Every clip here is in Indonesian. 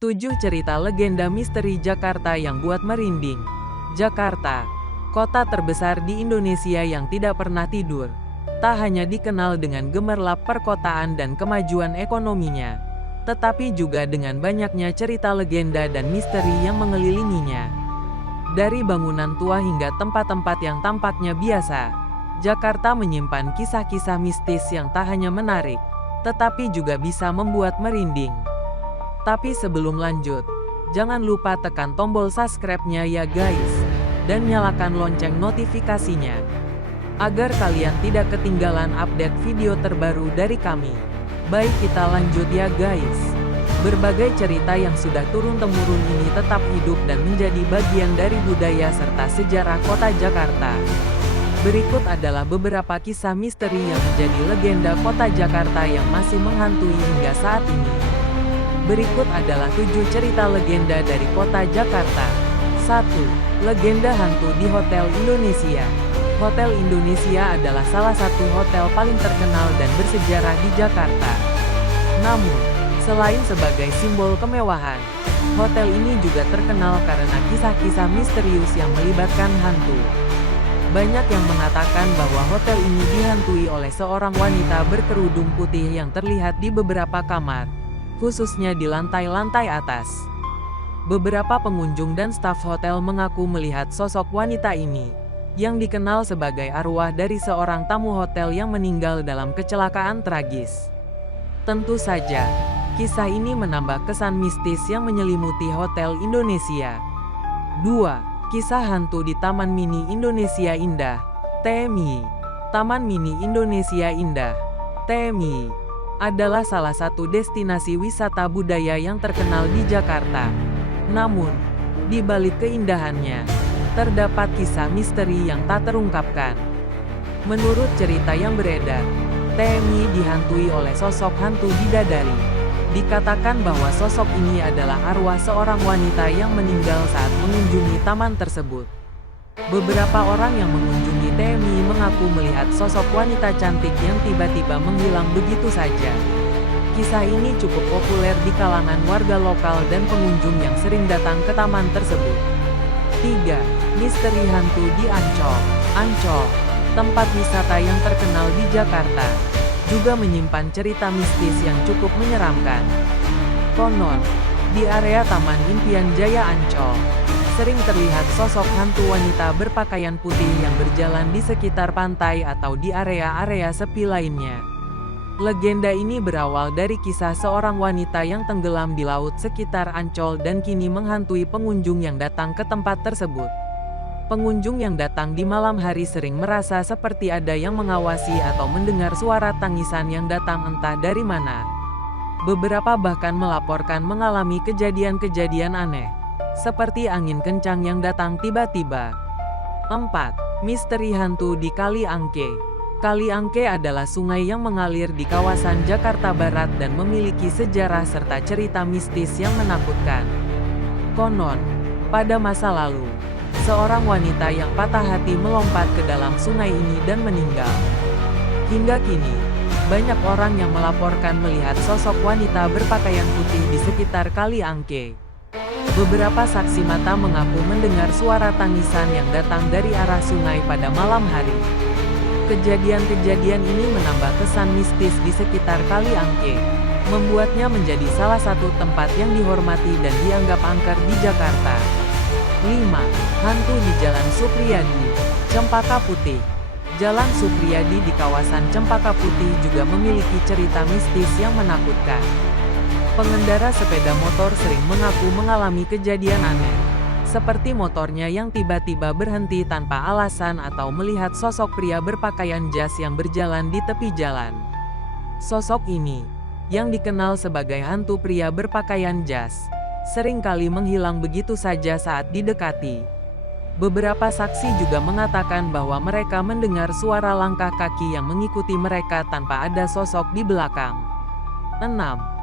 7 cerita legenda misteri Jakarta yang buat merinding. Jakarta, kota terbesar di Indonesia yang tidak pernah tidur, tak hanya dikenal dengan gemerlap perkotaan dan kemajuan ekonominya, tetapi juga dengan banyaknya cerita legenda dan misteri yang mengelilinginya. Dari bangunan tua hingga tempat-tempat yang tampaknya biasa, Jakarta menyimpan kisah-kisah mistis yang tak hanya menarik, tetapi juga bisa membuat merinding. Tapi sebelum lanjut, jangan lupa tekan tombol subscribe-nya ya guys, dan nyalakan lonceng notifikasinya, agar kalian tidak ketinggalan update video terbaru dari kami. Baik, kita lanjut ya guys. Berbagai cerita yang sudah turun-temurun ini tetap hidup dan menjadi bagian dari budaya serta sejarah kota Jakarta. Berikut adalah beberapa kisah misteri yang menjadi legenda kota Jakarta yang masih menghantui hingga saat ini. Berikut adalah 7 cerita legenda dari kota Jakarta. 1. Legenda hantu di Hotel Indonesia. Hotel Indonesia adalah salah satu hotel paling terkenal dan bersejarah di Jakarta. Namun, selain sebagai simbol kemewahan, hotel ini juga terkenal karena kisah-kisah misterius yang melibatkan hantu. Banyak yang mengatakan bahwa hotel ini dihantui oleh seorang wanita berkerudung putih yang terlihat di beberapa kamar, khususnya di lantai-lantai atas. Beberapa pengunjung dan staf hotel mengaku melihat sosok wanita ini, yang dikenal sebagai arwah dari seorang tamu hotel yang meninggal dalam kecelakaan tragis. Tentu saja, kisah ini menambah kesan mistis yang menyelimuti Hotel Indonesia. 2. Kisah hantu di Taman Mini Indonesia Indah, TMI. Taman Mini Indonesia Indah, TMI, adalah salah satu destinasi wisata budaya yang terkenal di Jakarta. Namun, di balik keindahannya, terdapat kisah misteri yang tak terungkapkan. Menurut cerita yang beredar, TMI dihantui oleh sosok hantu bidadari. Dikatakan bahwa sosok ini adalah arwah seorang wanita yang meninggal saat mengunjungi taman tersebut. Beberapa orang yang mengunjungi TMI mengaku melihat sosok wanita cantik yang tiba-tiba menghilang begitu saja. Kisah ini cukup populer di kalangan warga lokal dan pengunjung yang sering datang ke taman tersebut. 3. Misteri hantu di Ancol. Ancol, tempat wisata yang terkenal di Jakarta, juga menyimpan cerita mistis yang cukup menyeramkan. Konon, di area Taman Impian Jaya Ancol, sering terlihat sosok hantu wanita berpakaian putih yang berjalan di sekitar pantai atau di area-area sepi lainnya. Legenda ini berawal dari kisah seorang wanita yang tenggelam di laut sekitar Ancol dan kini menghantui pengunjung yang datang ke tempat tersebut. Pengunjung yang datang di malam hari sering merasa seperti ada yang mengawasi atau mendengar suara tangisan yang datang entah dari mana. Beberapa bahkan melaporkan mengalami kejadian-kejadian aneh, seperti angin kencang yang datang tiba-tiba. 4. Misteri hantu di Kali Angke. Kali Angke adalah sungai yang mengalir di kawasan Jakarta Barat dan memiliki sejarah serta cerita mistis yang menakutkan. Konon, pada masa lalu, seorang wanita yang patah hati melompat ke dalam sungai ini dan meninggal. Hingga kini, banyak orang yang melaporkan melihat sosok wanita berpakaian putih di sekitar Kali Angke. Beberapa saksi mata mengaku mendengar suara tangisan yang datang dari arah sungai pada malam hari. Kejadian-kejadian ini menambah kesan mistis di sekitar Kali Angke, membuatnya menjadi salah satu tempat yang dihormati dan dianggap angker di Jakarta. 5. Hantu di Jalan Supriyadi, Cempaka Putih. Jalan Supriyadi di kawasan Cempaka Putih juga memiliki cerita mistis yang menakutkan. Pengendara sepeda motor sering mengaku mengalami kejadian aneh, seperti motornya yang tiba-tiba berhenti tanpa alasan atau melihat sosok pria berpakaian jas yang berjalan di tepi jalan. Sosok ini, yang dikenal sebagai hantu pria berpakaian jas, seringkali menghilang begitu saja saat didekati. Beberapa saksi juga mengatakan bahwa mereka mendengar suara langkah kaki yang mengikuti mereka tanpa ada sosok di belakang. 6.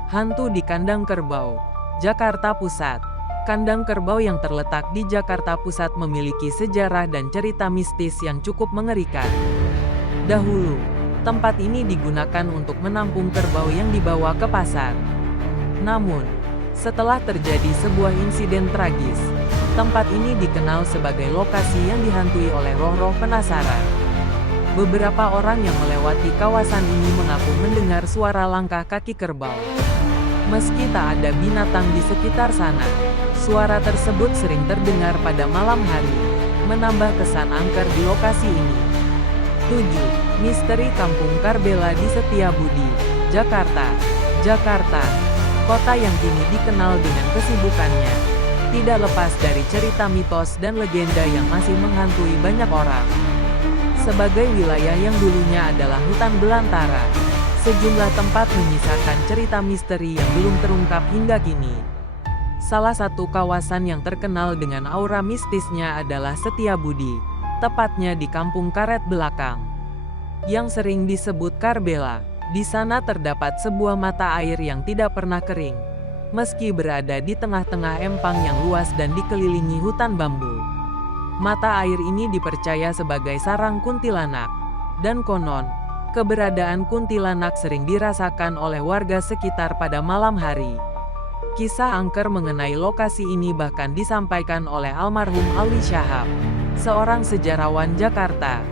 Hantu di Kandang Kerbau, Jakarta Pusat. Kandang Kerbau yang terletak di Jakarta Pusat memiliki sejarah dan cerita mistis yang cukup mengerikan. Dahulu, tempat ini digunakan untuk menampung kerbau yang dibawa ke pasar. Namun, Setelah terjadi sebuah insiden tragis, tempat ini dikenal sebagai lokasi yang dihantui oleh roh-roh penasaran. Beberapa orang yang melewati kawasan ini mengaku mendengar suara langkah kaki kerbau. Meski tak ada binatang di sekitar sana, suara tersebut sering terdengar pada malam hari, menambah kesan angker di lokasi ini. 7. Misteri Kampung Karbela di Setiabudi, Jakarta. Jakarta, kota yang kini dikenal dengan kesibukannya, tidak lepas dari cerita mitos dan legenda yang masih menghantui banyak orang. Sebagai wilayah yang dulunya adalah hutan belantara, sejumlah tempat menyisakan cerita misteri yang belum terungkap hingga kini. Salah satu kawasan yang terkenal dengan aura mistisnya adalah Setiabudi, tepatnya di Kampung Karet Belakang, yang sering disebut Karbela. Di sana terdapat sebuah mata air yang tidak pernah kering, meski berada di tengah-tengah empang yang luas dan dikelilingi hutan bambu. Mata air ini dipercaya sebagai sarang kuntilanak, dan konon, keberadaan kuntilanak sering dirasakan oleh warga sekitar pada malam hari. Kisah angker mengenai lokasi ini bahkan disampaikan oleh almarhum Ali Shahab, seorang sejarawan Jakarta,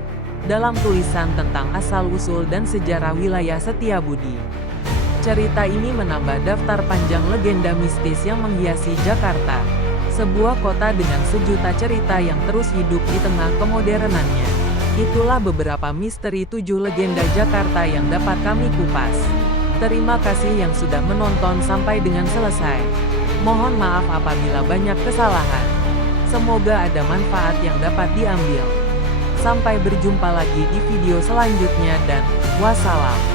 dalam tulisan tentang asal-usul dan sejarah wilayah Setiabudi. Cerita ini menambah daftar panjang legenda mistis yang menghiasi Jakarta, sebuah kota dengan sejuta cerita yang terus hidup di tengah kemodernannya. Itulah beberapa misteri 7 legenda Jakarta yang dapat kami kupas. Terima kasih yang sudah menonton sampai dengan selesai. Mohon maaf apabila banyak kesalahan. Semoga ada manfaat yang dapat diambil. Sampai berjumpa lagi di video selanjutnya dan wassalam.